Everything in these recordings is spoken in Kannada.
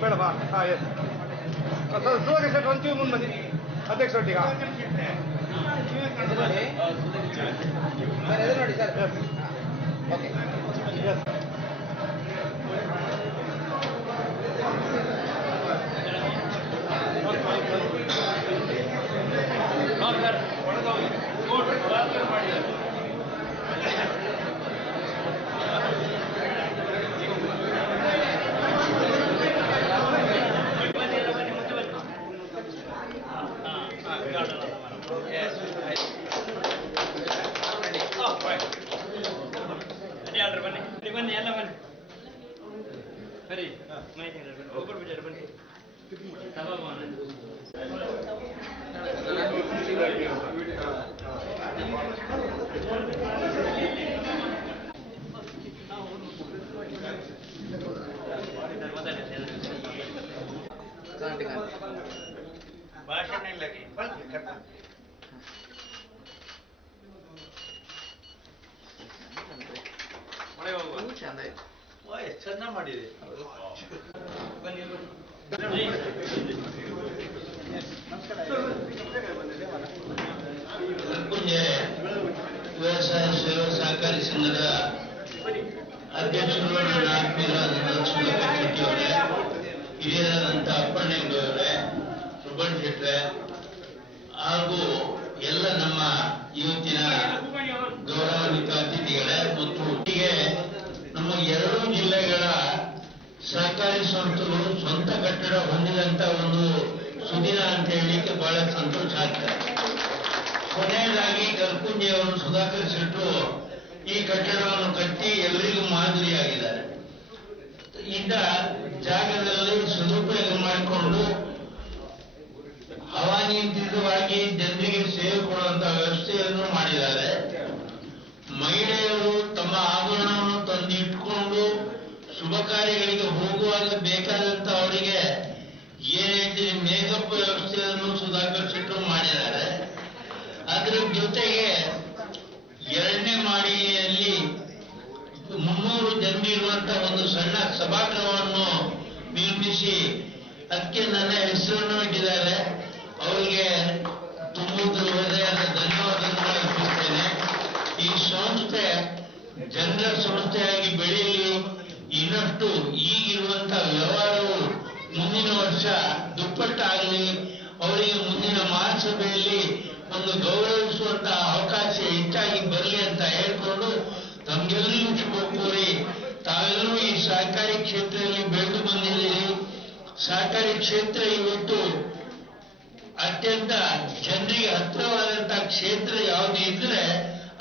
ಮೇಡಮ್ ಹಾಂ ಎಸ್ ಸುಧಾಕರ್ ಶೆಟ್ಟಿ ಒಂಚೂರು ಮುಂದೆ ಬನ್ನಿ ಅಧ್ಯಕ್ಷ ಒಟ್ಟಿಗೆ ನೋಡಿ ಸರ್ ಓಕೆ ಎಸ್ ಬನ್ನಿ ಬನ್ನಿ ಎಲ್ಲ ಬನ್ನಿ ಸರಿ ಮಾಹಿತಿ ಬನ್ನಿ ಒಬ್ಬರು ಬಿಟ್ಟಾರೆ ಬನ್ನಿ ಸಭಾಭವನ ಭಾಷಣ ಇಲ್ಲಗೆ ಬನ್ನಿ ಕರ್ಕೊಂಡು ಮಳೆ ಹೋಗುವ ಚಂದ ಆಯ್ತು ಎಷ್ಟು ಚೆಂದ ಮಾಡಿದೆ ಬನ್ನಿ ಪುಣ್ಯ ವ್ಯವಸಾಯ ಸೇವಾ ಸಹಕಾರಿ ಸಂಘದ ಅಧ್ಯಕ್ಷರು ನನ್ನ ಆತ್ಮೀಯರಾದ ಸುಧಾಕರ್ ಶೆಟ್ಟಿ ಅವರೇ ಹಿರಿಯರಾದಂಥ ಅಪ್ಪಣ್ಣಗೌಡರೇ ಸುಬ್ಬಣ್ಣ ಶೆಟ್ರೆ ಹಾಗೂ ಎಲ್ಲ ನಮ್ಮ ಇವತ್ತಿನ ಗೌರವಾನ್ವಿತ ಅತಿಥಿಗಳೇ, ಮತ್ತು ಹೀಗೆ ನಮ್ಮ ಎರಡೂ ಜಿಲ್ಲೆಗಳ ಸಹಕಾರಿ ಸಂಸ್ಥೆಗಳು ಸ್ವಂತ ಕಟ್ಟಡ ಹೊಂದಿದಂತ ಒಂದು ಸುದಿನ ಅಂತ ಹೇಳಲಿಕ್ಕೆ ಬಹಳ ಸಂತೋಷ ಆಗ್ತದೆ. ಕೊನೆಯದಾಗಿ ಕಲ್ಕುಂಜಿಯವರು ಸುಧಾಕರ್ ಶೆಟ್ಟರು ಈ ಕಟ್ಟಡವನ್ನು ಕಟ್ಟಿ ಎಲ್ಲರಿಗೂ ಮಾದರಿಯಾಗಿದ್ದಾರೆ. ಇದ್ದ ಜಾಗದಲ್ಲಿ ಸದುಪಯೋಗ ಮಾಡಿಕೊಂಡು ಹವಾನಿಯಂತ್ರಿತವಾಗಿ ಜನರಿಗೆ ಸೇವೆ ಕೊಡುವಂತಹ ವ್ಯವಸ್ಥೆಯನ್ನು ಮಾಡಿದ್ದಾರೆ. ಮಹಿಳೆಯರು ತಮ್ಮ ಆಭರಣವನ್ನು ತಂದಿಟ್ಕೊಂಡು ಶುಭ ಕಾರ್ಯಗಳಿಗೆ ಹೋಗುವಾಗ ಬೇಕಾದಂತ ಅವರಿಗೆ ಏನೈತಿ ಮೇಕಪ್ ವ್ಯವಸ್ಥೆಯನ್ನು ಸುಧಾಕರ್ ಶೆಟ್ಟರು ಮಾಡಿದ್ದಾರೆ. ಅದರ ಜೊತೆಗೆ ಎರಡನೇ ಮಾಡಿಯಲ್ಲಿ ಮುನ್ನೂರು ಜನರಿರುವಂತ ಒಂದು ಸಣ್ಣ ಸಭಾಗೃಹವನ್ನು ನಿರ್ಮಿಸಿ ಅದಕ್ಕೆ ನನ್ನ ಹೆಸರನ್ನು ಇಟ್ಟಿದ್ದಾರೆ. ಅವರಿಗೆ ತುಂಬುವುದು ಹೃದಯದ ಅರ್ಪಿಸ್ತೇನೆ. ಈ ಸಂಸ್ಥೆ, ಜನರ ಸಂಸ್ಥೆಯಾಗಿ ಬೆಳೆಯಲಿ ಇನ್ನಷ್ಟು ಈಗಿರುವಂತ ವ್ಯವಹಾರವು ಮುಂದಿನ ವರ್ಷ ದುಪ್ಪಟ್ಟಾಗಲಿ, ಅವರಿಗೆ ಮುಂದಿನ ಮಹಾಸಭೆಯಲ್ಲಿ ಒಂದು ಗೌರವಿಸುವಂತಹ ಅವಕಾಶ ಹೆಚ್ಚಾಗಿ ಬರಲಿ ಅಂತ ಹೇಳ್ಕೊಂಡು ತಮ್ಗೆಲ್ಲರಿಗೂ ಶುಭ ಕೋರಿ ತಾವೆಲ್ಲರೂ ಈ ಸಹಕಾರಿ ಕ್ಷೇತ್ರದಲ್ಲಿ ಬೆಳೆದು ಬಂದಿದ್ದೀರಿ. ಸಹಕಾರಿ ಕ್ಷೇತ್ರ ಇವತ್ತು ಅತ್ಯಂತ ಜನರಿಗೆ ಹತ್ತಿರವಾದಂತಹ ಕ್ಷೇತ್ರ ಯಾವುದು ಇದ್ರೆ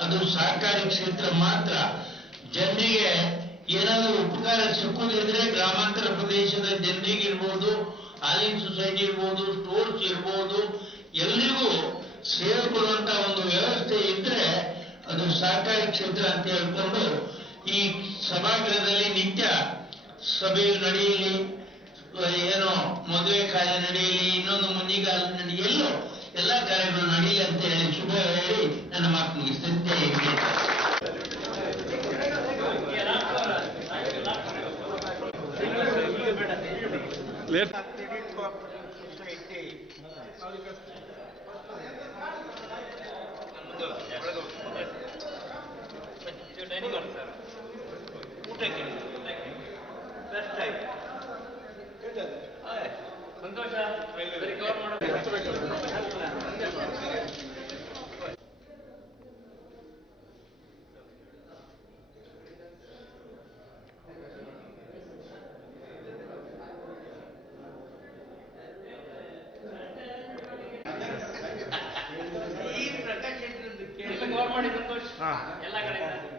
ಅದು ಸಹಕಾರಿ ಕ್ಷೇತ್ರ ಮಾತ್ರ. ಜನರಿಗೆ ಏನಾದರೂ ಉಪಕಾರ ಸಿಕ್ಕುದಿದ್ರೆ ಗ್ರಾಮಾಂತರ ಪ್ರದೇಶದ ಜನರಿಗೆ ಇರ್ಬೋದು ಹಾಲಿನ ಸೊಸೈಟಿ ಇರ್ಬೋದು, ಸ್ಟೋರ್ಸ್ ಇರ್ಬೋದು, ಎಲ್ರಿಗೂ ಸೇವೆ ಕೊಡುವಂತ ಒಂದು ವ್ಯವಸ್ಥೆ ಇದ್ರೆ ಅದು ಸಹಕಾರಿ ಕ್ಷೇತ್ರ ಅಂತ ಹೇಳ್ಕೊಂಡು ಈ ಸಭಾಗೃಹದಲ್ಲಿ ನಿತ್ಯ ಸಭೆಯು ನಡೆಯಲಿ ಏನೋ ಮದುವೆ ಕಾರ್ಯ ನಡೆಯಲಿ ಇನ್ನೊಂದು ಮುಂದಿಗಾಲ ನಡೆಯಲು ಎಲ್ಲೋ ಕಾರ್ಯಗಳು ನಡೆಯಲಿ ಅಂತ ಹೇಳಿ ಶುಭ ಹೇಳಿ ನನ್ನ ಮಾತು ಮುಗಿಸ್ತೇನೆ. ಜೈ ಸಂತೋಷ ಸರಿ ಕವರ್ ಮಾಡೋದು ಹಾಂ ಎಲ್ಲ ಕಡೆಯಿಂದ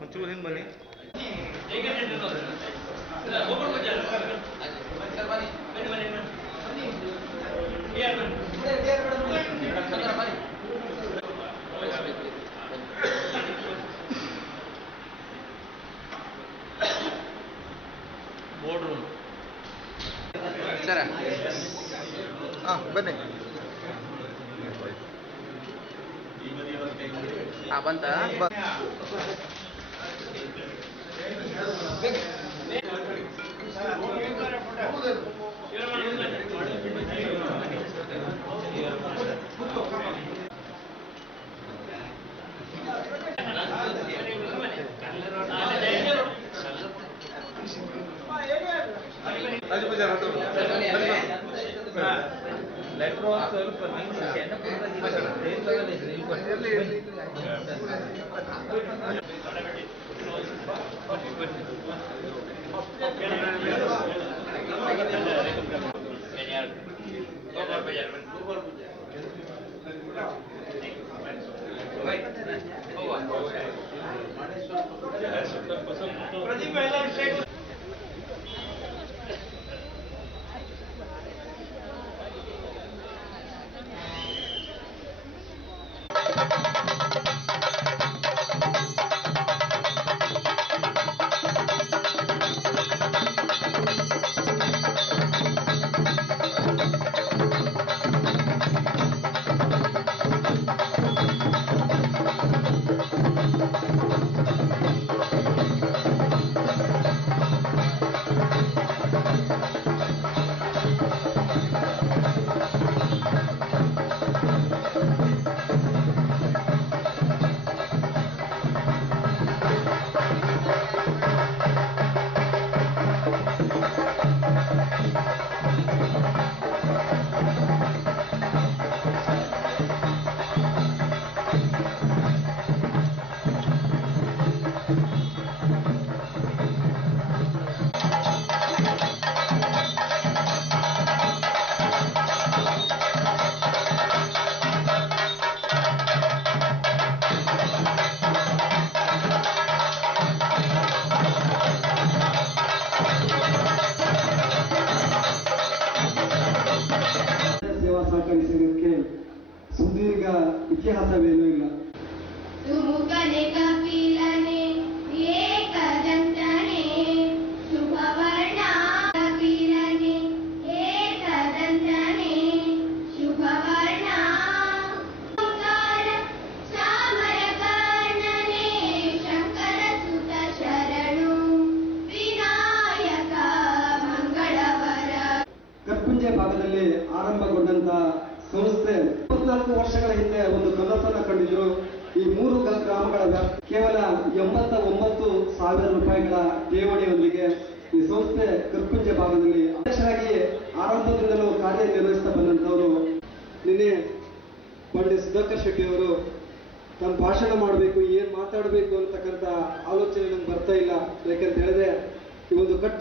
ಒಂಚೂರು ಹಿಂದೆ ಬನ್ನಿ ಹೇಗೆ ನಡೆದಿರೋದು? ಇಲ್ಲ, ಒಬ್ಬರು ಪೂಜೆ ಅಲ್ಲ. ಸರ್ ಬನ್ನಿ ಬನ್ನಿ, ಬನ್ನಿ, ಬನ್ನಿ. ಏ, ಬನ್ನಿ. ಸರ್ ಬನ್ನಿ ಬೋರ್ಡ್ ರೂಮ್ ಸರ ಹಾಂ ಬನ್ನಿ ಹಾಂ ಬಂತ ರಾಜಪೂಜಾರ್ ಹತ್ರ ಬನ್ನಿ. ಬನ್ನಿ, ಬನ್ನಿ. ಒಬ್ಬರು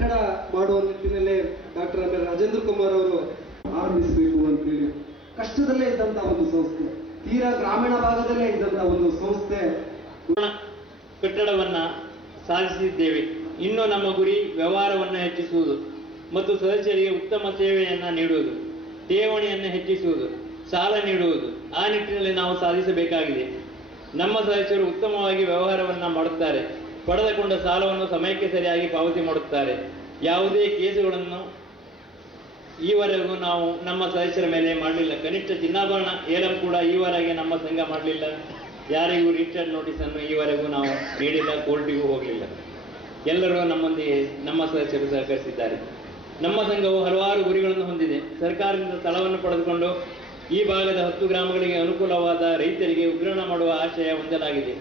ಒಂದು ಮಾಡುವ ನಿಟ್ಟಿನಲ್ಲಿ ಡಾಕ್ಟರ್ ಎಂ ರಾಜೇಂದ್ರ ಕುಮಾರ್ ಅವರು ಆರಂಭಿಸಬೇಕು ಅಂತೇಳಿ ಕಷ್ಟದಲ್ಲೇ ಇದ್ದಂತಹ ಒಂದು ಸಂಸ್ಥೆ, ತೀರಾ ಗ್ರಾಮೀಣ ಭಾಗದಲ್ಲೇ ಇದ್ದಂತಹ ಒಂದು ಸಂಸ್ಥೆ. ಕಟ್ಟಡವನ್ನ ಸಾಧಿಸಿದ್ದೇವೆ ಇನ್ನು ನಮ್ಮ ಗುರಿ ವ್ಯವಹಾರವನ್ನು ಹೆಚ್ಚಿಸುವುದು ಮತ್ತು ಸದಸ್ಯರಿಗೆ ಉತ್ತಮ ಸೇವೆಯನ್ನು ನೀಡುವುದು, ಠೇವಣಿಯನ್ನು ಹೆಚ್ಚಿಸುವುದು, ಸಾಲ ನೀಡುವುದು, ಆ ನಿಟ್ಟಿನಲ್ಲಿ ನಾವು ಸಾಧಿಸಬೇಕಾಗಿದೆ. ನಮ್ಮ ಸದಸ್ಯರು ಉತ್ತಮವಾಗಿ ವ್ಯವಹಾರವನ್ನ ಮಾಡುತ್ತಾರೆ, ಪಡೆದುಕೊಂಡ ಸಾಲವನ್ನು ಸಮಯಕ್ಕೆ ಸರಿಯಾಗಿ ಪಾವತಿ ಮಾಡುತ್ತಾರೆ. ಯಾವುದೇ ಕೇಸುಗಳನ್ನು ಈವರೆಗೂ ನಾವು ನಮ್ಮ ಸದಸ್ಯರ ಮೇಲೆ ಮಾಡಲಿಲ್ಲ. ಕನಿಷ್ಠ ಚಿನ್ನಾಭರಣ ಏಲಂ ಕೂಡ ಈವರೆಗೆ ನಮ್ಮ ಸಂಘ ಮಾಡಲಿಲ್ಲ. ಯಾರಿಗೂ ರಿಟರ್ನ್ ನೋಟಿಸ್ ಅನ್ನು ಈವರೆಗೂ ನಾವು ನೀಡಿಲ್ಲ, ಕೋರ್ಟಿಗೂ ಹೋಗಲಿಲ್ಲ. ಎಲ್ಲರೂ ನಮ್ಮೊಂದಿಗೆ, ನಮ್ಮ ಸದಸ್ಯರು ಸಹಕರಿಸಿದ್ದಾರೆ. ನಮ್ಮ ಸಂಘವು ಹಲವಾರು ಗುರಿಗಳನ್ನು ಹೊಂದಿದೆ. ಸರ್ಕಾರದಿಂದ ಸ್ಥಳವನ್ನು ಪಡೆದುಕೊಂಡು ಈ ಭಾಗದ ಹತ್ತು ಗ್ರಾಮಗಳಿಗೆ ಅನುಕೂಲವಾದ ರೈತರಿಗೆ ಉಗ್ರಹಣ ಮಾಡುವ ಆಶಯ ಹೊಂದಲಾಗಿದೆ.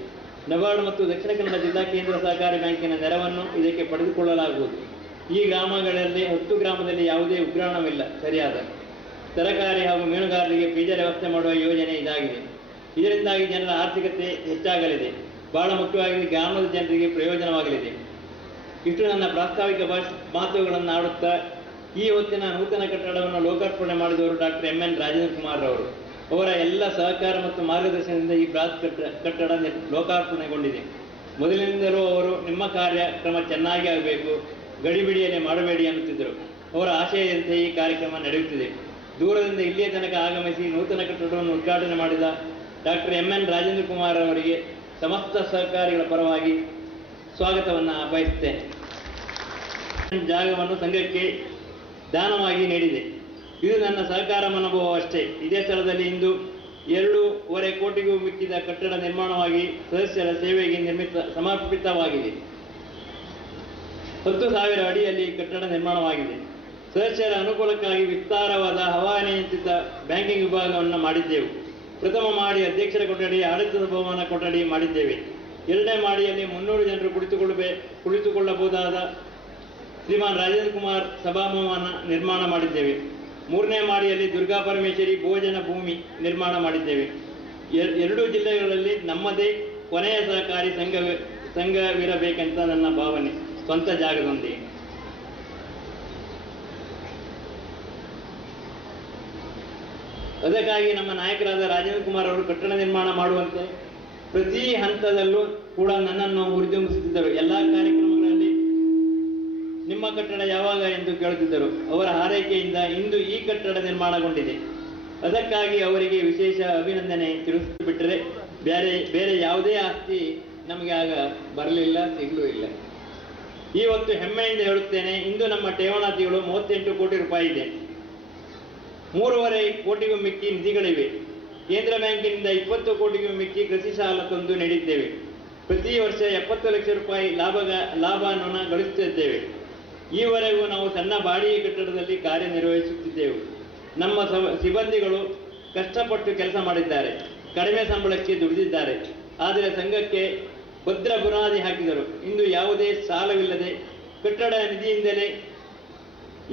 ನಬಾರ್ಡ್ ಮತ್ತು ದಕ್ಷಿಣ ಕನ್ನಡ ಜಿಲ್ಲಾ ಕೇಂದ್ರ ಸಹಕಾರಿ ಬ್ಯಾಂಕಿನ ನೆರವನ್ನು ಇದಕ್ಕೆ ಪಡೆದುಕೊಳ್ಳಲಾಗುವುದು. ಈ ಗ್ರಾಮಗಳಲ್ಲಿ ಹತ್ತು ಗ್ರಾಮದಲ್ಲಿ ಯಾವುದೇ ಉಗ್ರಾಣವಿಲ್ಲ, ಸರಿಯಾದ. ತರಕಾರಿ ಹಾಗೂ ಮೀನುಗಾರರಿಗೆ ಬೀಜ ವ್ಯವಸ್ಥೆ ಮಾಡುವ ಯೋಜನೆ ಇದಾಗಿದೆ. ಇದರಿಂದಾಗಿ ಜನರ ಆರ್ಥಿಕತೆ ಹೆಚ್ಚಾಗಲಿದೆ. ಬಹಳ ಮುಖ್ಯವಾಗಿ ಗ್ರಾಮದ ಜನರಿಗೆ ಪ್ರಯೋಜನವಾಗಲಿದೆ. ಇಷ್ಟು ನನ್ನ ಪ್ರಾಸ್ತಾವಿಕ ಮಾತುಗಳನ್ನು ಆಡುತ್ತಾ ಈ ಹೊತ್ತಿನ ನೂತನ ಕಟ್ಟಡವನ್ನು ಲೋಕಾರ್ಪಣೆ ಮಾಡಿದವರು doctor M N Rajendra Kumar ಅವರು ಅವರ ಎಲ್ಲ ಸಹಕಾರ ಮತ್ತು ಮಾರ್ಗದರ್ಶನದಿಂದ ಈ ಬೃಹತ್ ಕಟ್ಟಡ ಲೋಕಾರ್ಪಣೆಗೊಂಡಿದೆ. ಮೊದಲಿನಿಂದಲೂ ಅವರು ನಿಮ್ಮ ಕಾರ್ಯಕ್ರಮ ಚೆನ್ನಾಗಿ ಆಗಬೇಕು. ಗಡಿಬಿಡಿಯನ್ನೇ ಮಾಡಬೇಡಿ ಅನ್ನುತ್ತಿದ್ದರು. ಅವರ ಆಶಯದಂತೆ ಈ ಕಾರ್ಯಕ್ರಮ ನಡೆಯುತ್ತಿದೆ. ದೂರದಿಂದ ಇಲ್ಲಿಯ ತನಕ ಆಗಮಿಸಿ ನೂತನ ಕಟ್ಟಡವನ್ನು ಉದ್ಘಾಟನೆ ಮಾಡಿದ doctor M. N. Rajendra Kumar ಅವರಿಗೆ ಸಮಸ್ತ ಸಹಕಾರಿಗಳ ಪರವಾಗಿ ಸ್ವಾಗತವನ್ನು ಬಯಸುತ್ತೇನೆ ಜಾಗವನ್ನು ಸಂಘಕ್ಕೆ ದಾನವಾಗಿ ನೀಡಿದೆ. ಇದು ನನ್ನ ಸಹಕಾರ ಮನೋಭಾವ ಅಷ್ಟೇ ಇದೇ ಸ್ಥಳದಲ್ಲಿ ಇಂದು ಎರಡೂವರೆ ಕೋಟಿಗೂ ಮಿಕ್ಕಿದ ಕಟ್ಟಡ ನಿರ್ಮಾಣವಾಗಿ ಸದಸ್ಯರ ಸೇವೆಗೆ ನಿರ್ಮಿತ ಸಮರ್ಪಿತವಾಗಿದೆ. ಹತ್ತು ಸಾವಿರ ಅಡಿಯಲ್ಲಿ ಕಟ್ಟಡ ನಿರ್ಮಾಣವಾಗಿದೆ. ಸದಸ್ಯರ ಅನುಕೂಲಕ್ಕಾಗಿ ವಿಸ್ತಾರವಾದ ಹವಾನಿಯಂತ್ರಿತ ಬ್ಯಾಂಕಿಂಗ್ ವಿಭಾಗವನ್ನು ಮಾಡಿದ್ದೆವು. ಪ್ರಥಮ ಮಾಡಿ ಅಧ್ಯಕ್ಷರ ಕೊಠಡಿ, ಆಡಳಿತದ ಭವನ ಕೊಠಡಿ ಮಾಡಿದ್ದೇವೆ. ಎರಡನೇ ಮಾಡಿಯಲ್ಲಿ ಮುನ್ನೂರು ಜನರು ಕುಳಿತುಕೊಳ್ಳಬೇ ಕುಳಿತುಕೊಳ್ಳಬಹುದಾದ ಶ್ರೀಮಾನ್ ರಾಜೇಂದ್ರ ಕುಮಾರ್ ಸಭಾಭವನ ನಿರ್ಮಾಣ ಮಾಡಿದ್ದೇವೆ. ಮೂರನೇ ಮಾಡಿಯಲ್ಲಿ ದುರ್ಗಾ ಪರಮೇಶ್ವರಿ ಭೋಜನ ಭೂಮಿ ನಿರ್ಮಾಣ ಮಾಡಿದ್ದೇವೆ. ಎರಡು ಜಿಲ್ಲೆಗಳಲ್ಲಿ ನಮ್ಮದೇ ಕೊನೆಯ ಸಹಕಾರಿ ಸಂಘ ಸಂಘವಿರಬೇಕಂತ ನನ್ನ ಭಾವನೆ. ಸ್ವಂತ ಜಾಗದೊಂದಿಗೆ ಅದಕ್ಕಾಗಿ ನಮ್ಮ ನಾಯಕರಾದ ರಾಜೇಂದ್ರ ಕುಮಾರ್ ಅವರು ಕಟ್ಟಡ ನಿರ್ಮಾಣ ಮಾಡುವಂತೆ ಪ್ರತಿ ಹಂತದಲ್ಲೂ ಕೂಡ ನನ್ನನ್ನು ಹುರಿದುಂಬಿಸುತ್ತಿದ್ದರು ಎಲ್ಲ ಕಾರ್ಯಕ್ರಮಗಳಲ್ಲಿ ನಿಮ್ಮ ಕಟ್ಟಡ ಯಾವಾಗ ಎಂದು ಕೇಳುತ್ತಿದ್ದರು. ಅವರ ಹಾರೈಕೆಯಿಂದ ಇಂದು ಈ ಕಟ್ಟಡ ನಿರ್ಮಾಣಗೊಂಡಿದೆ. ಅದಕ್ಕಾಗಿ ಅವರಿಗೆ ವಿಶೇಷ ಅಭಿನಂದನೆ ತಿಳಿಸಿಬಿಟ್ಟರೆ ಬೇರೆ ಬೇರೆ ಯಾವುದೇ ಆಸ್ತಿ ನಮಗೆ ಆಗ ಬರಲಿಲ್ಲ, ಸಿಗಲೂ ಇಲ್ಲ. ಇವತ್ತು ಹೆಮ್ಮೆಯಿಂದ ಹೇಳುತ್ತೇನೆ, ಇಂದು ನಮ್ಮ ಠೇವಣಾತಿಗಳು ಮೂವತ್ತೆಂಟು ಕೋಟಿ ರೂಪಾಯಿ ಇದೆ. ಮೂರುವರೆ ಕೋಟಿಗೂ ಮಿಕ್ಕಿ ನಿಧಿಗಳಿವೆ. ಕೇಂದ್ರ ಬ್ಯಾಂಕಿನಿಂದ ಇಪ್ಪತ್ತು ಕೋಟಿಗೂ ಮಿಕ್ಕಿ ಕೃಷಿ ಸಾಲ ತಂದು ನೀಡಿದ್ದೇವೆ. ಪ್ರತಿ ವರ್ಷ ಎಪ್ಪತ್ತು ಲಕ್ಷ ರೂಪಾಯಿ ಲಾಭ ಲಾಭವನ್ನು ಗಳಿಸುತ್ತಿದ್ದೇವೆ. ಈವರೆಗೂ ನಾವು ಸಣ್ಣ ಬಾಡಿಗೆ ಕಟ್ಟಡದಲ್ಲಿ ಕಾರ್ಯನಿರ್ವಹಿಸುತ್ತಿದ್ದೆವು. ನಮ್ಮ ಸಿಬ್ಬಂದಿಗಳು ಕಷ್ಟಪಟ್ಟು ಕೆಲಸ ಮಾಡಿದ್ದಾರೆ. ಕಡಿಮೆ ಸಂಬಳಕ್ಕೆ ದುಡಿದಿದ್ದಾರೆ. ಆದರೆ ಸಂಘಕ್ಕೆ ಭದ್ರ ಬುನಾದಿ ಹಾಕಿದರು. ಇಂದು ಯಾವುದೇ ಸಾಲವಿಲ್ಲದೆ ಕಟ್ಟಡ ನಿಧಿಯಿಂದಲೇ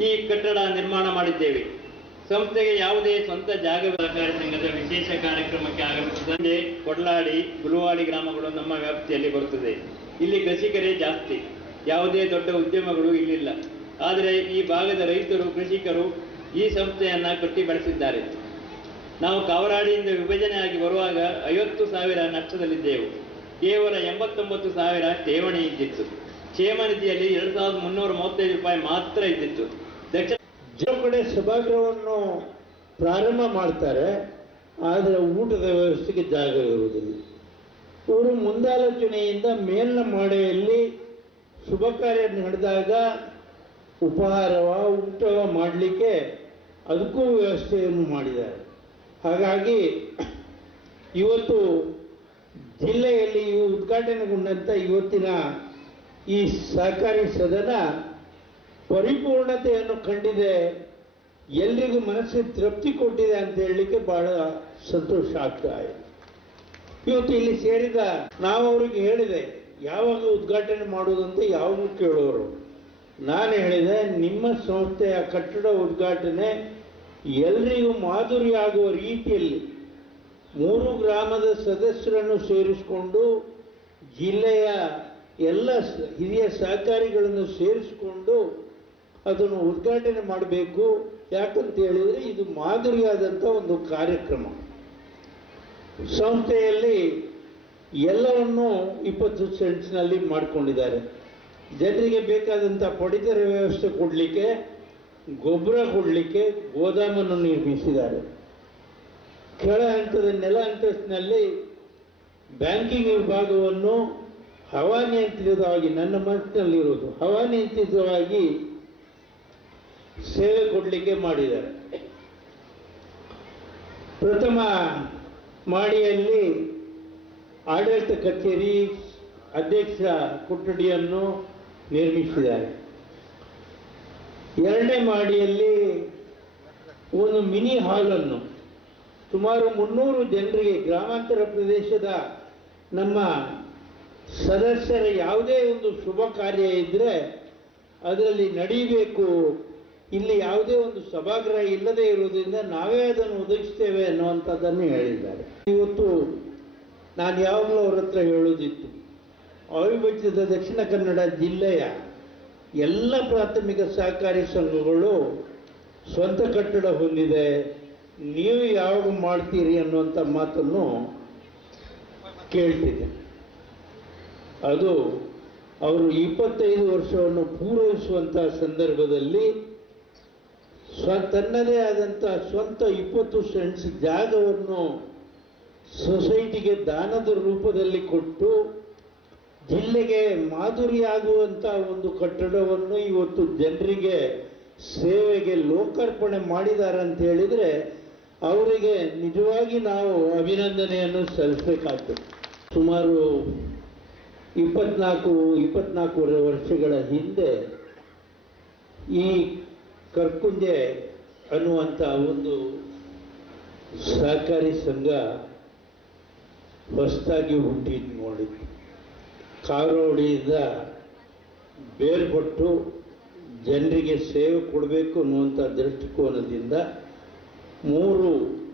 ಈ ಕಟ್ಟಡ ನಿರ್ಮಾಣ ಮಾಡಿದ್ದೇವೆ. ಸಂಸ್ಥೆಗೆ ಯಾವುದೇ ಸ್ವಂತ ಜಾಗ ಸಹಕಾರಿ ಸಂಘದ ವಿಶೇಷ ಕಾರ್ಯಕ್ರಮಕ್ಕೆ ಆಗಮಿಸಿದ ಸಂಜೆ ಕೊಡ್ಲಾಡಿ ಗುಲುವಾಡಿ ಗ್ರಾಮಗಳು ನಮ್ಮ ವ್ಯಾಪ್ತಿಯಲ್ಲಿ ಬರುತ್ತದೆ. ಇಲ್ಲಿ ಕೃಷಿಕರೇ ಜಾಸ್ತಿ. ಯಾವುದೇ ದೊಡ್ಡ ಉದ್ಯಮಗಳು ಇಲ್ಲಿಲ್ಲ. ಆದರೆ ಈ ಭಾಗದ ರೈತರು, ಕೃಷಿಕರು ಈ ಸಂಸ್ಥೆಯನ್ನು ಕಟ್ಟಿ ಬೆಳೆಸಿದ್ದಾರೆ. ನಾವು ಕಾವರಾಡಿಯಿಂದ ವಿಭಜನೆಯಾಗಿ ಬರುವಾಗ ಐವತ್ತು ಸಾವಿರ ನಷ್ಟದಲ್ಲಿದ್ದೆವು. ಕೇವಲ ಎಂಬತ್ತೊಂಬತ್ತು ಸಾವಿರ ಠೇವಣಿ ಇದ್ದಿತ್ತು. ಕ್ಷೇಮ ನಿಧಿಯಲ್ಲಿ ಎರಡು ಸಾವಿರದ ಮುನ್ನೂರ ಮೂವತ್ತೈದು ರೂಪಾಯಿ ಮಾತ್ರ ಇದ್ದಿತ್ತು. ದಕ್ಷಿಣ ಕಡೆ ಸಭಾಗೃಹವನ್ನು ಪ್ರಾರಂಭ ಮಾಡ್ತಾರೆ, ಆದರೆ ಊಟದ ವ್ಯವಸ್ಥೆಗೆ ಜಾಗ ಇರುವುದಿಲ್ಲ. ಇವರು ಮುಂದಾಲೋಚನೆಯಿಂದ ಮೇಲಿನ ಮಾಡೆಯಲ್ಲಿ ಶುಭ ಕಾರ್ಯ ನಡೆದಾಗ ಉಪಹಾರವ, ಊಟವ ಮಾಡಲಿಕ್ಕೆ ಅದಕ್ಕೂ ವ್ಯವಸ್ಥೆಯನ್ನು ಮಾಡಿದ್ದಾರೆ. ಹಾಗಾಗಿ ಇವತ್ತು ಜಿಲ್ಲೆಯಲ್ಲಿ ಉದ್ಘಾಟನೆಗೊಂಡಂಥ ಇವತ್ತಿನ ಈ ಸಹಕಾರಿ ಸದನ ಪರಿಪೂರ್ಣತೆಯನ್ನು ಕಂಡಿದೆ. ಎಲ್ರಿಗೂ ಮನಸ್ಸಿಗೆ ತೃಪ್ತಿ ಕೊಟ್ಟಿದೆ ಅಂತ ಹೇಳಲಿಕ್ಕೆ ಬಹಳ ಸಂತೋಷ ಆಗ್ತಾ ಇದೆ. ಇವತ್ತು ಇಲ್ಲಿ ಸೇರಿದ ನಾವು ಅವರಿಗೆ ಹೇಳಿದೆ, ಯಾವಾಗ ಉದ್ಘಾಟನೆ ಮಾಡುವುದಂತ ಯಾವಾಗಲೂ ಕೇಳೋರು. ನಾನು ಹೇಳಿದೆ, ನಿಮ್ಮ ಸಂಸ್ಥೆಯ ಕಟ್ಟಡ ಉದ್ಘಾಟನೆ ಎಲ್ರಿಗೂ ಮಾದರಿಯಾಗುವ ರೀತಿಯಲ್ಲಿ ಮೂರು ಗ್ರಾಮದ ಸದಸ್ಯರನ್ನು ಸೇರಿಸಿಕೊಂಡು ಜಿಲ್ಲೆಯ ಎಲ್ಲ ಹಿರಿಯ ಸಹಕಾರಿಗಳನ್ನು ಸೇರಿಸಿಕೊಂಡು ಅದನ್ನು ಉದ್ಘಾಟನೆ ಮಾಡಬೇಕು. ಯಾಕಂತ ಹೇಳಿದರೆ ಇದು ಮಾದರಿಯಾದಂಥ ಒಂದು ಕಾರ್ಯಕ್ರಮ. ಸಂಸ್ಥೆಯಲ್ಲಿ ಎಲ್ಲವನ್ನೂ ಇಪ್ಪತ್ತು ಸೆಂಟ್ಸ್ನಲ್ಲಿ ಮಾಡಿಕೊಂಡಿದ್ದಾರೆ. ಜನರಿಗೆ ಬೇಕಾದಂಥ ಪಡಿತರ ವ್ಯವಸ್ಥೆ ಕೊಡಲಿಕ್ಕೆ, ಗೊಬ್ಬರ ಕೊಡಲಿಕ್ಕೆ ಗೋದಾಮನ್ನು ನಿರ್ಮಿಸಿದ್ದಾರೆ. ಕೆಳ ಹಂತದ ನೆಲ ಅಂತಸ್ತಿನಲ್ಲಿ ಬ್ಯಾಂಕಿಂಗ್ ವಿಭಾಗವನ್ನು ಹವಾನಿಯಂತ್ರಿತವಾಗಿ ನನ್ನ ಮನಸ್ಸಿನಲ್ಲಿರುವುದು ಹವಾನಿಯಂತ್ರಿತವಾಗಿ ಸೇವೆ ಕೊಡಲಿಕ್ಕೆ ಮಾಡಿದ್ದಾರೆ. ಪ್ರಥಮ ಮಾಡಿಯಲ್ಲಿ ಆಡಳಿತ ಕಚೇರಿ ಅಧ್ಯಕ್ಷ ಕೊಠಡಿಯನ್ನು ನಿರ್ಮಿಸಿದ್ದಾರೆ. ಎರಡನೇ ಮಾಡಿಯಲ್ಲಿ ಒಂದು ಮಿನಿ ಹಾಲನ್ನು ಸುಮಾರು ಮುನ್ನೂರು ಜನರಿಗೆ ಗ್ರಾಮಾಂತರ ಪ್ರದೇಶದ ನಮ್ಮ ಸದಸ್ಯರ ಯಾವುದೇ ಒಂದು ಶುಭ ಕಾರ್ಯ ಇದ್ದರೆ ಅದರಲ್ಲಿ ನಡೀಬೇಕು. ಇಲ್ಲಿ ಯಾವುದೇ ಒಂದು ಸಭಾಗ್ರಹ ಇಲ್ಲದೆ ಇರುವುದರಿಂದ ನಾವೇ ಅದನ್ನು ಒದಗಿಸ್ತೇವೆ ಅನ್ನುವಂಥದ್ದನ್ನು ಹೇಳಿದ್ದಾರೆ. ಇವತ್ತು ನಾನು ಯಾವಾಗಲೂ ಅವ್ರ ಹತ್ರ ಹೇಳೋದಿತ್ತು ಅವಿಭಜಿತ ದಕ್ಷಿಣ ಕನ್ನಡ ಜಿಲ್ಲೆಯ ಎಲ್ಲ ಪ್ರಾಥಮಿಕ ಸಹಕಾರಿ ಸಂಘಗಳು ಸ್ವಂತ ಕಟ್ಟಡ ಹೊಂದಿದೆ. ನೀವು ಯಾವಾಗ ಮಾಡ್ತೀರಿ ಅನ್ನುವಂಥ ಮಾತನ್ನು ಕೇಳ್ತಿದೆ ಅದು ಅವರು ಇಪ್ಪತ್ತೈದು ವರ್ಷವನ್ನು ಪೂರೈಸುವಂಥ ಸಂದರ್ಭದಲ್ಲಿ ಸ್ವ, ತನ್ನದೇ ಆದಂಥ ಸ್ವಂತ ಇಪ್ಪತ್ತು ಸೆಂಟ್ಸ್ ಜಾಗವನ್ನು ಸೊಸೈಟಿಗೆ ದಾನದ ರೂಪದಲ್ಲಿ ಕೊಟ್ಟು ಜಿಲ್ಲೆಗೆ ಮಾದರಿಯಾಗುವಂಥ ಒಂದು ಕಟ್ಟಡವನ್ನು ಇವತ್ತು ಜನರಿಗೆ ಸೇವೆಗೆ ಲೋಕಾರ್ಪಣೆ ಮಾಡಿದ್ದಾರೆ ಅಂತ ಹೇಳಿದರೆ ಅವರಿಗೆ ನಿಜವಾಗಿ ನಾವು ಅಭಿನಂದನೆಯನ್ನು ಸಲ್ಲಿಸಬೇಕಾಗ್ತದೆ. ಸುಮಾರು ಇಪ್ಪತ್ನಾಲ್ಕು, ಇಪ್ಪತ್ನಾಲ್ಕೂವರೆ ವರ್ಷಗಳ ಹಿಂದೆ ಈ ಕರ್ಕುಂಜೆ ಅನ್ನುವಂಥ ಒಂದು ಸಹಕಾರಿ ಸಂಘ ಹೊಸದಾಗಿ ಹುಟ್ಟಿದ್ದು ನೋಡಿ ಕಾರೋಡಿಯಿಂದ ಬೇರ್ಪಟ್ಟು ಜನರಿಗೆ ಸೇವೆ ಕೊಡಬೇಕು ಅನ್ನುವಂಥ ದೃಷ್ಟಿಕೋನದಿಂದ ಮೂರು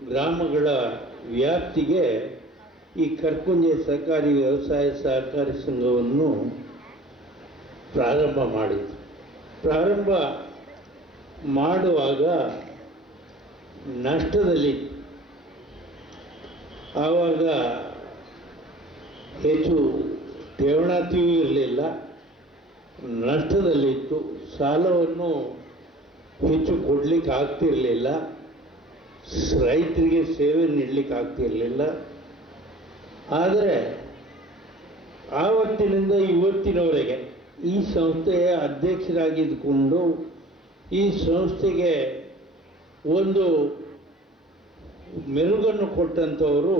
ಗ್ರಾಮಗಳ ವ್ಯಾಪ್ತಿಗೆ ಈ ಕರ್ಕುಂಜೆ ಸರ್ಕಾರಿ ವ್ಯವಸಾಯ ಸಹಕಾರಿ ಸಂಘವನ್ನು ಪ್ರಾರಂಭ ಮಾಡಿದ್ರು. ಪ್ರಾರಂಭ ಮಾಡುವಾಗ ನಷ್ಟದಲ್ಲಿ ಆವಾಗ ಹೆಚ್ಚು ಠೇವಣಾತಿಯೂ ಇರಲಿಲ್ಲ. ನಷ್ಟದಲ್ಲಿತ್ತು. ಸಾಲವನ್ನು ಹೆಚ್ಚು ಕೊಡಲಿಕ್ಕೆ ಆಗ್ತಿರಲಿಲ್ಲ. ರೈತರಿಗೆ ಸೇವೆ ನೀಡಲಿಕ್ಕೆ ಆಗ್ತಿರಲಿಲ್ಲ ಆದರೆ ಆವತ್ತಿನಿಂದ ಇವತ್ತಿನವರೆಗೆ ಈ ಸಂಸ್ಥೆಯ ಅಧ್ಯಕ್ಷರಾಗಿದ್ದುಕೊಂಡು ಈ ಸಂಸ್ಥೆಗೆ ಒಂದು ಮೆರುಗನ್ನು ಕೊಟ್ಟಂಥವರು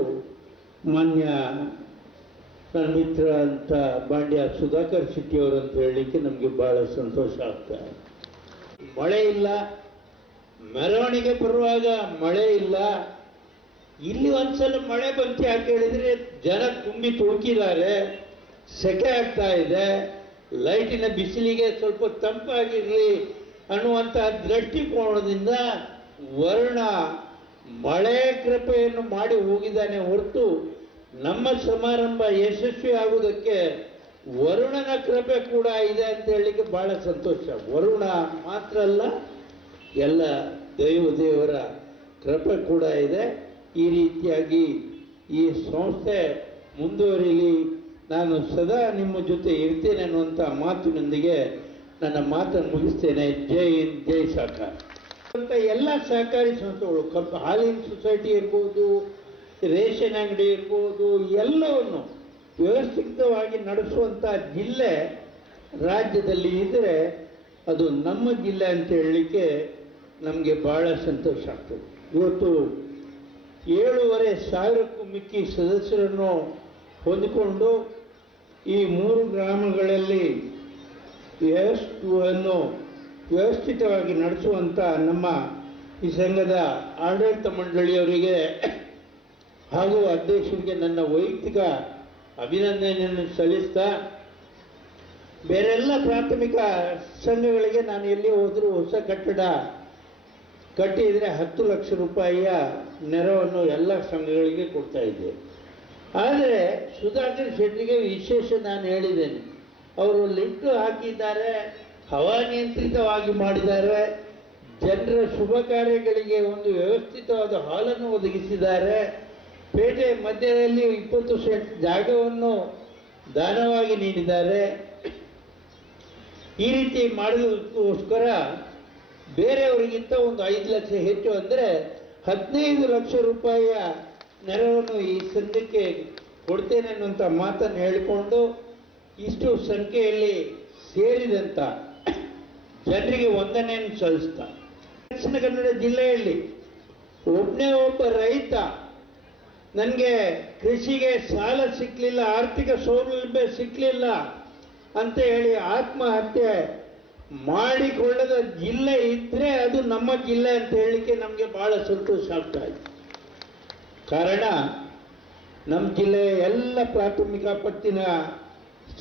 ಮಾನ್ಯ ನನ್ನ ಮಿತ್ರ ಅಂತ ಬಾಂಡ್ಯ ಸುಧಾಕರ್ ಶೆಟ್ಟಿಯವರು ಅಂತ ಹೇಳಲಿಕ್ಕೆ ನಮಗೆ ಭಾಳ ಸಂತೋಷ ಆಗ್ತದೆ ಮಳೆ ಇಲ್ಲ. ಮೆರವಣಿಗೆ ಬರುವಾಗ ಮಳೆ ಇಲ್ಲ. ಇಲ್ಲಿ ಒಂದ್ಸಲ ಮಳೆ ಬಂತು ಯಾಕೆ ಹೇಳಿದ್ರೆ, ಜನ ತುಂಬಿ ತುಳುಕಿದ್ದಾರೆ, ಸೆಕೆ ಆಗ್ತಾ ಇದೆ, ಲೈಟಿನ ಬಿಸಿಲಿಗೆ ಸ್ವಲ್ಪ ತಂಪಾಗಿರಲಿ ಅನ್ನುವಂತಹ ದೃಷ್ಟಿಕೋನದಿಂದ ವರ್ಣ ಮಳೆ ಕೃಪೆಯನ್ನು ಮಾಡಿ ಹೋಗಿದ್ದಾನೆ ಹೊರತು ನಮ್ಮ ಸಮಾರಂಭ ಯಶಸ್ವಿ ಆಗುವುದಕ್ಕೆ ವರುಣನ ಕೃಪೆ ಕೂಡ ಇದೆ ಅಂತ ಹೇಳಲಿಕ್ಕೆ ಬಹಳ ಸಂತೋಷ. ವರುಣ ಮಾತ್ರ ಅಲ್ಲ ಎಲ್ಲ ದೈವ ದೇವರ ಕೃಪೆ ಕೂಡ ಇದೆ. ಈ ರೀತಿಯಾಗಿ ಈ ಸಂಸ್ಥೆ ಮುಂದುವರಿಲಿ, ನಾನು ಸದಾ ನಿಮ್ಮ ಜೊತೆ ಇರ್ತೇನೆ ಅನ್ನುವಂಥ ಮಾತಿನೊಂದಿಗೆ ನನ್ನ ಮಾತನ್ನು ಮುಗಿಸ್ತೇನೆ. ಜೈ ಹಿಂದ್, ಜೈ ಸಹಕಾರ. ಅಂತ ಎಲ್ಲ ಸಹಕಾರಿ ಸಂಸ್ಥೆಗಳು ಕಬ್ಬು ಹಾಲಿನ ಸೊಸೈಟಿ ಇರ್ಬೋದು, ರೇಷನ್ ಅಂಗಡಿ ಇರ್ಬೋದು, ಎಲ್ಲವನ್ನು ವ್ಯವಸ್ಥಿತವಾಗಿ ನಡೆಸುವಂಥ ಜಿಲ್ಲೆ ರಾಜ್ಯದಲ್ಲಿ ಇದ್ದರೆ ಅದು ನಮ್ಮ ಜಿಲ್ಲೆ ಅಂತ ಹೇಳಲಿಕ್ಕೆ ನಮಗೆ ಬಹಳ ಸಂತೋಷ ಆಗ್ತದೆ. ಇವತ್ತು ಏಳೂವರೆ ಸಾವಿರಕ್ಕೂ ಮಿಕ್ಕಿ ಸದಸ್ಯರನ್ನು ಹೊಂದಿಕೊಂಡು ಈ ಮೂರು ಗ್ರಾಮಗಳಲ್ಲಿ ವ್ಯವಸ್ಥೆಯನ್ನು ವ್ಯವಸ್ಥಿತವಾಗಿ ನಡೆಸುವಂಥ ನಮ್ಮ ಈ ಸಂಘದ ಆಡಳಿತ ಮಂಡಳಿಯವರಿಗೆ ಹಾಗೂ ಅಧ್ಯಕ್ಷರಿಗೆ ನನ್ನ ವೈಯಕ್ತಿಕ ಅಭಿನಂದನೆಯನ್ನು ಸಲ್ಲಿಸ್ತಾ, ಬೇರೆಲ್ಲ ಪ್ರಾಥಮಿಕ ಸಂಘಗಳಿಗೆ ನಾನು ಎಲ್ಲಿ ಹೋದರೂ ಹೊಸ ಕಟ್ಟಡ ಕಟ್ಟಿದರೆ ಹತ್ತು ಲಕ್ಷ ರೂಪಾಯಿಯ ನೆರವನ್ನು ಎಲ್ಲ ಸಂಘಗಳಿಗೆ ಕೊಡ್ತಾ ಇದ್ದೆ. ಆದರೆ ಸುಧಾಕರ್ ಶೆಟ್ಟಿಗೆ ವಿಶೇಷ ನಾನು ಹೇಳಿದ್ದೇನೆ. ಅವರು ಲಿಫ್ಟ್ ಹಾಕಿದ್ದಾರೆ ಹವಾನಿಯಂತ್ರಿತವಾಗಿ ಮಾಡಿದ್ದಾರೆ, ಜನರ ಶುಭ ಕಾರ್ಯಗಳಿಗೆ ಒಂದು ವ್ಯವಸ್ಥಿತವಾದ ಹಾಲನ್ನು ಒದಗಿಸಿದ್ದಾರೆ. ಪೇಟೆ ಮಧ್ಯದಲ್ಲಿ ಇಪ್ಪತ್ತು ಸೆಂಟ್ ಜಾಗವನ್ನು ದಾನವಾಗಿ ನೀಡಿದ್ದಾರೆ. ಈ ರೀತಿ ಮಾಡೋದಕ್ಕೋಸ್ಕರ ಬೇರೆಯವರಿಗಿಂತ ಒಂದು ಐದು ಲಕ್ಷ ಹೆಚ್ಚು ಅಂದರೆ ಹದಿನೈದು ಲಕ್ಷ ರೂಪಾಯಿಯ ನೆರವನ್ನು ಈ ಸಂಘಕ್ಕೆ ಕೊಡ್ತೇನೆ ಅನ್ನುವಂಥ ಮಾತನ್ನು ಹೇಳಿಕೊಂಡು ಇಷ್ಟು ಸಂಖ್ಯೆಯಲ್ಲಿ ಸೇರಿದಂಥ ಜನರಿಗೆ ವಂದನೆಯನ್ನು ಸಲ್ಲಿಸ್ತಾ. ದಕ್ಷಿಣ ಕನ್ನಡ ಜಿಲ್ಲೆಯಲ್ಲಿ ಒಬ್ಬನೇ ಒಬ್ಬ ರೈತ ನನಗೆ ಕೃಷಿಗೆ ಸಾಲ ಸಿಕ್ಕಲಿಲ್ಲ ಆರ್ಥಿಕ ಸೌಲಭ್ಯ ಸಿಕ್ಕಲಿಲ್ಲ ಅಂತ ಹೇಳಿ ಆತ್ಮಹತ್ಯೆ ಮಾಡಿಕೊಳ್ಳದ ಜಿಲ್ಲೆ ಇದ್ರೆ ಅದು ನಮ್ಮ ಜಿಲ್ಲೆ ಅಂತ ಹೇಳಲಿಕ್ಕೆ ನಮಗೆ ಬಹಳ ಸಂತೋಷ ಆಗ್ತಾ ಇದೆ. ಕಾರಣ ನಮ್ಮ ಜಿಲ್ಲೆಯ ಎಲ್ಲ ಪ್ರಾಥಮಿಕ ಪತ್ತಿನ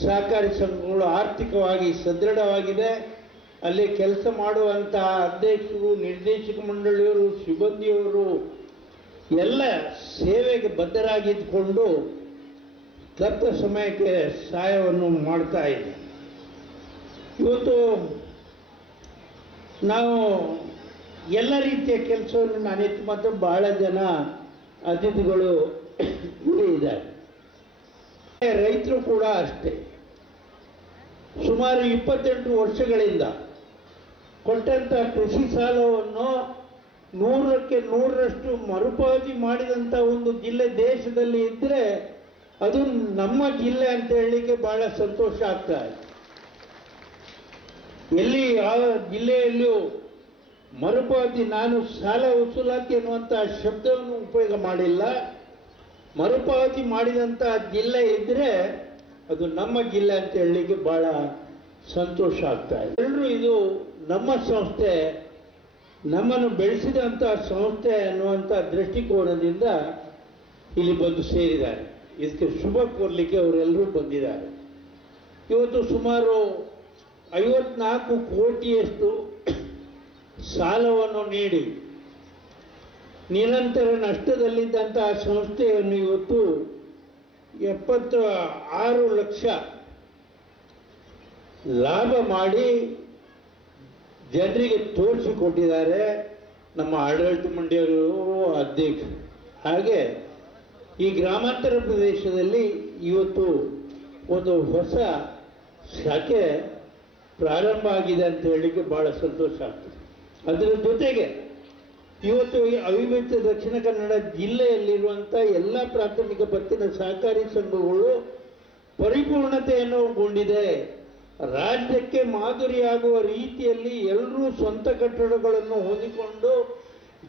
ಸಹಕಾರಿ ಸಂಘಗಳು ಆರ್ಥಿಕವಾಗಿ ಸದೃಢವಾಗಿದೆ. ಅಲ್ಲಿ ಕೆಲಸ ಮಾಡುವಂತಹ ಅಧ್ಯಕ್ಷರು, ನಿರ್ದೇಶಕ ಮಂಡಳಿಯವರು, ಸಿಬ್ಬಂದಿಯವರು ಎಲ್ಲ ಸೇವೆಗೆ ಬದ್ಧರಾಗಿದ್ದುಕೊಂಡು ತಕ್ಕ ಸಮಯಕ್ಕೆ ಸಹಾಯವನ್ನು ಮಾಡ್ತಾ ಇದೆ ಇವತ್ತು ನಾವು ಎಲ್ಲ ರೀತಿಯ ಕೆಲಸವನ್ನು ನಾನಿತ್ತು ಮತ್ತು ಬಹಳ ಜನ ಅತಿಥಿಗಳು ಇಲ್ಲಿ ಇದ್ದಾರೆ. ರೈತರು ಕೂಡ ಅಷ್ಟೇ. ಸುಮಾರು ಇಪ್ಪತ್ತೆಂಟು ವರ್ಷಗಳಿಂದ ಕೊಟ್ಟಂಥ ಕೃಷಿ ಸಾಲವನ್ನು ನೂರಕ್ಕೆ ನೂರರಷ್ಟು ಮರುಪಾವತಿ ಮಾಡಿದಂಥ ಒಂದು ಜಿಲ್ಲೆ ದೇಶದಲ್ಲಿ ಇದ್ದರೆ ಅದು ನಮ್ಮ ಜಿಲ್ಲೆ ಅಂತ ಹೇಳಲಿಕ್ಕೆ ಭಾಳ ಸಂತೋಷ ಆಗ್ತಾ ಇದೆ. ಎಲ್ಲಿ ಯಾವ ಜಿಲ್ಲೆಯಲ್ಲಿಯೂ ಮರುಪಾವತಿ, ನಾನು ಸಾಲ ವಸೂಲಾತಿ ಅನ್ನುವಂಥ ಶಬ್ದವನ್ನು ಉಪಯೋಗ ಮಾಡಿಲ್ಲ. ಮರುಪಾವತಿ ಮಾಡಿದಂಥ ಜಿಲ್ಲೆ ಇದ್ದರೆ ಅದು ನಮ್ಮ ಜಿಲ್ಲೆ ಅಂತ ಹೇಳಲಿಕ್ಕೆ ಬಹಳ ಸಂತೋಷ ಆಗ್ತಾ ಇದೆ. ಎಲ್ಲರೂ ಇದು ನಮ್ಮ ಸಂಸ್ಥೆ, ನಮ್ಮನ್ನು ಬೆಳೆಸಿದಂಥ ಸಂಸ್ಥೆ ಅನ್ನುವಂಥ ದೃಷ್ಟಿಕೋನದಿಂದ ಇಲ್ಲಿ ಬಂದು ಸೇರಿದ್ದಾರೆ. ಇದಕ್ಕೆ ಶುಭ ಕೋರ್ಲಿಕ್ಕೆ ಅವರೆಲ್ಲರೂ ಬಂದಿದ್ದಾರೆ. ಇವತ್ತು ಸುಮಾರು ಐವತ್ನಾಲ್ಕು ಕೋಟಿಯಷ್ಟು ಸಾಲವನ್ನು ನೀಡಿ ನಿರಂತರ ನಷ್ಟದಲ್ಲಿದ್ದಂತಹ ಸಂಸ್ಥೆಯನ್ನು ಇವತ್ತು ಎಪ್ಪತ್ತ ಆರು ಲಕ್ಷ ಲಾಭ ಮಾಡಿ ಜನರಿಗೆ ತೋರಿಸಿಕೊಟ್ಟಿದ್ದಾರೆ ನಮ್ಮ ಆಡಳಿತ ಮಂಡಳಿಯವರು ಅಧ್ಯಕ್ಷ. ಹಾಗೆ ಈ ಗ್ರಾಮಾಂತರ ಪ್ರದೇಶದಲ್ಲಿ ಇವತ್ತು ಒಂದು ಹೊಸ ಶಾಖೆ ಪ್ರಾರಂಭ ಆಗಿದೆ ಅಂತ ಹೇಳಲಿಕ್ಕೆ ಬಹಳ ಸಂತೋಷ ಆಗ್ತದೆ. ಅದರ ಜೊತೆಗೆ ಇವತ್ತು ಈ ಅವಿಭಜಿತ ದಕ್ಷಿಣ ಕನ್ನಡ ಜಿಲ್ಲೆಯಲ್ಲಿರುವಂಥ ಎಲ್ಲ ಪ್ರಾಥಮಿಕ ಪತ್ತಿನ ಸಹಕಾರಿ ಸಂಘಗಳು ಪರಿಪೂರ್ಣತೆಯನ್ನು ಗೊಂಡಿದೆ ರಾಜ್ಯಕ್ಕೆ ಮಾದರಿಯಾಗುವ ರೀತಿಯಲ್ಲಿ ಎಲ್ಲರೂ ಸ್ವಂತ ಕಟ್ಟಡಗಳನ್ನು ಹೊಂದಿಕೊಂಡು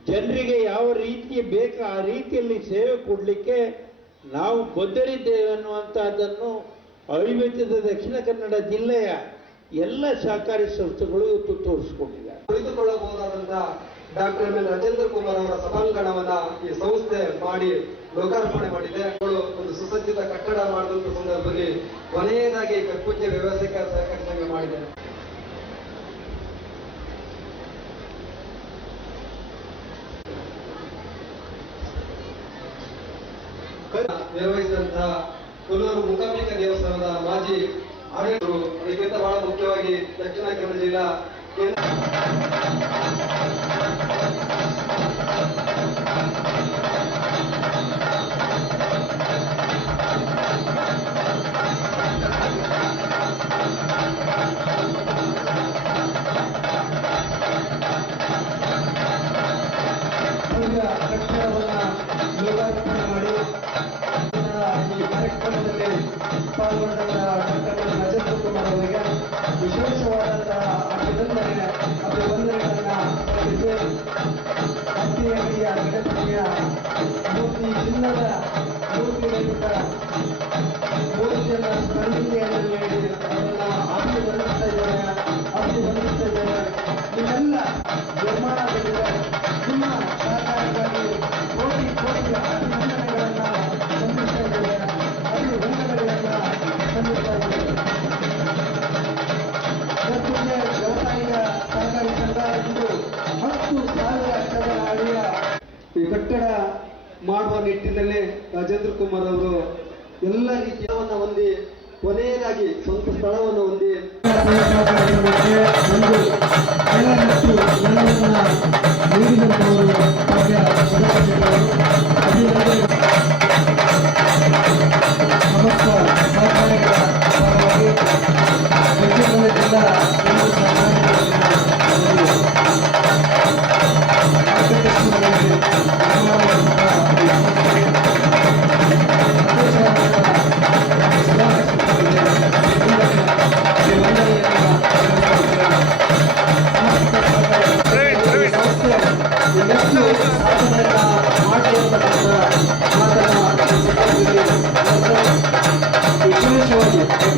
ಜನರಿಗೆ ಯಾವ ರೀತಿಯ ಬೇಕು ಆ ರೀತಿಯಲ್ಲಿ ಸೇವೆ ಕೊಡಲಿಕ್ಕೆ ನಾವು ಬದ್ಧರಿದ್ದೇವೆ ಅನ್ನುವಂಥದ್ದನ್ನು ಅವಿಭಕ್ತದ ದಕ್ಷಿಣ ಕನ್ನಡ ಜಿಲ್ಲೆಯ ಎಲ್ಲ ಸಹಕಾರಿ ಸಂಸ್ಥೆಗಳು ಇವತ್ತು ತೋರಿಸ್ಕೊಂಡಿದ್ದಾರೆ ಕುಳಿತುಕೊಳ್ಳಬಹುದಾದಂತ doctor M L Rajendra Kumar ಅವರ ಸಭಾಂಗಣವನ್ನ ಈ ಸಂಸ್ಥೆ ಮಾಡಿ ಲೋಕಾರ್ಪಣೆ ಮಾಡಿದೆ. ಒಂದು ಸುಸಜ್ಜಿತ ಕಟ್ಟಡ ಮಾಡಿದಂತ ಸಂದರ್ಭದಲ್ಲಿ ಕೊನೆಯದಾಗಿ ಕಪ್ಪುಜ್ಜೆ ವ್ಯವಸಾಯಿಕ ಸಹಕಾರಿ ಸಂಘ ಮಾಡಿದೆ. ನಿರ್ವಹಿಸಿದಂತಹ ಕೊಲ್ಲೂರು ಮೂಕಾಂಬಿಕಾ ದೇವಸ್ಥಾನದ ಮಾಜಿ ಅದಕ್ಕಿಂತ ಬಹಳ ಮುಖ್ಯವಾಗಿ ದಕ್ಷಿಣ ಕನ್ನಡ ಜಿಲ್ಲಾ ಮಾಡಿ ಕಾರ್ಯಕ್ರಮದಲ್ಲಿ ಪಾಲ್ಗೊಂಡ おはようございます。ಕುಮಾರ್ ಅವರು ಎಲ್ಲ ರೀತಿಯವನ್ನ ಹೊಂದಿ ಕೊನೆಯದಾಗಿ ಸ್ವಂತ ಸ್ಥಳವನ್ನು ಹೊಂದಿ ಒಂದು